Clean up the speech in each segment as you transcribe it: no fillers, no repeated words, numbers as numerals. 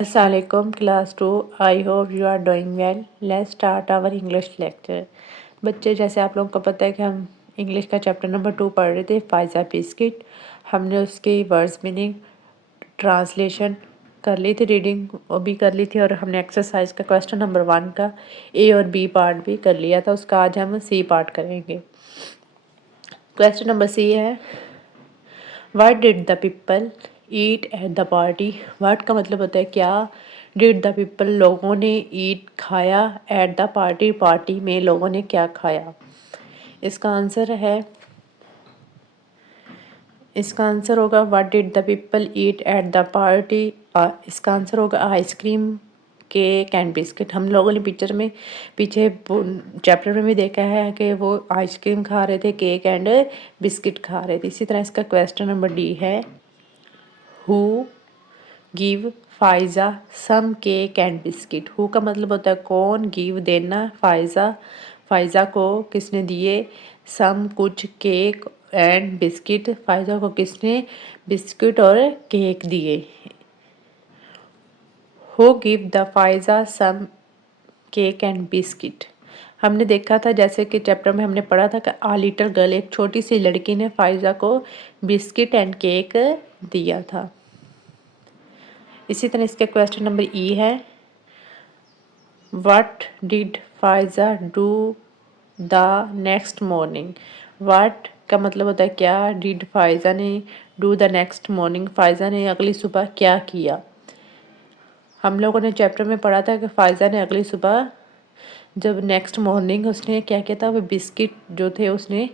Assalamualaikum class 2. I hope you are doing well. Let's start our English lecture. बच्चे, जैसे आप लोगों को पता है कि हम इंग्लिश का चैप्टर नंबर 2 पढ़ रहे थे, फाइजा बिस्किट। हमने उसकी वर्ड्स मीनिंग ट्रांसलेशन कर ली थी, रीडिंग वो भी कर ली थी, और हमने एक्सरसाइज का क्वेश्चन नंबर 1 का ए और बी पार्ट भी कर लिया था। उसका आज हम सी पार्ट करेंगे। क्वेश्चन नंबर सी है, what did the people eat at the party. What का मतलब होता है क्या, डिड द पीपल लोगों ने, ईट खाया, एट द पार्टी पार्टी में लोगों ने क्या खाया। इसका आंसर होगा what did the people eat at the party. इसका आंसर होगा आइसक्रीम, केक एंड बिस्किट। हम लोगों ने पिक्चर में पीछे चैप्टर में भी देखा है कि वो आइसक्रीम खा रहे थे, केक एंड बिस्किट खा रहे थे। इसी तरह इसका क्वेश्चन नंबर डी है, who give Faiza some cake and biscuit. Who का मतलब होता है कौन, गिव देना, फाइजा को किसने दिए, सम कुछ, केक एंड बिस्किट फाइजा को किसने बिस्किट और केक दिए। Who give the Faiza some cake and biscuit. हमने देखा था, जैसे कि चैप्टर में हमने पढ़ा था कि आ लिटिल गर्ल, एक छोटी सी लड़की ने फाइजा को बिस्किट एंड केक दिया था। इसी तरह इसके क्वेश्चन नंबर ई है, what did Pfizer do the next morning. What का मतलब होता है क्या, डिड फाइजा ने, do the next morning Pfizer ने अगली सुबह क्या किया। हम लोगों ने चैप्टर में पढ़ा था कि फाइजा ने अगली सुबह जब नेक्स्ट मॉर्निंग उसने क्या किया था, वो बिस्किट जो थे उसने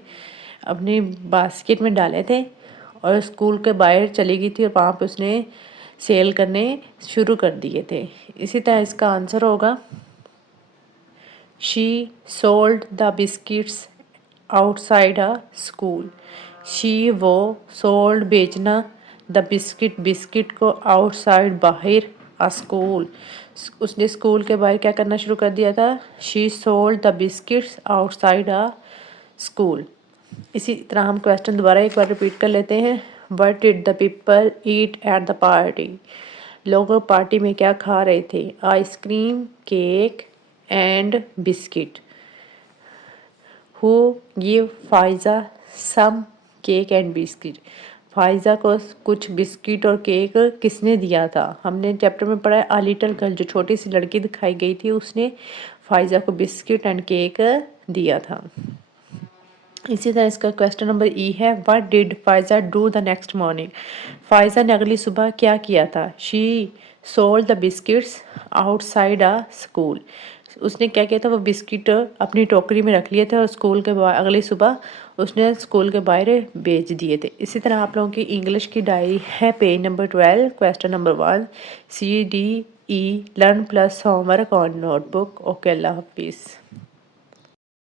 अपनी बास्केट में डाले थे और स्कूल के बाहर चली गई थी और वहाँ पे उसने सेल करने शुरू कर दिए थे। इसी तरह इसका आंसर होगा, she sold the biscuits outside a school. She वो, सोल्ड बेचना, द बिस्किट को, आउटसाइड बाहर, अ स्कूल उसने स्कूल के बाहर क्या करना शुरू कर दिया था। She sold the biscuits outside a school. इसी तरह हम क्वेश्चन दोबारा एक बार रिपीट कर लेते हैं, what did the people eat at the party. लोग पार्टी में क्या खा रहे थे, ice cream, cake and biscuit. Who give Faiza some cake and biscuit. Faiza को कुछ बिस्किट और केक किसने दिया था। हमने चैप्टर में पढ़ा है आ लिटिल गर्ल, जो छोटी सी लड़की दिखाई गई थी उसने फाइजा को बिस्किट एंड केक दिया था। इसी तरह इसका क्वेश्चन नंबर ई है, what did Pfizer do the next morning. Pfizer ने अगली सुबह क्या किया था। She sold the biscuits outside a school. उसने क्या किया था, वो बिस्किट अपनी टोकरी में रख लिए थे और स्कूल के अगली सुबह उसने स्कूल के बाहर बेच दिए थे। इसी तरह आप लोगों की इंग्लिश की डायरी है, page number 12, question number 1, CDE learn plus homework on notebook. Okay, अल्लाह हाफिज़।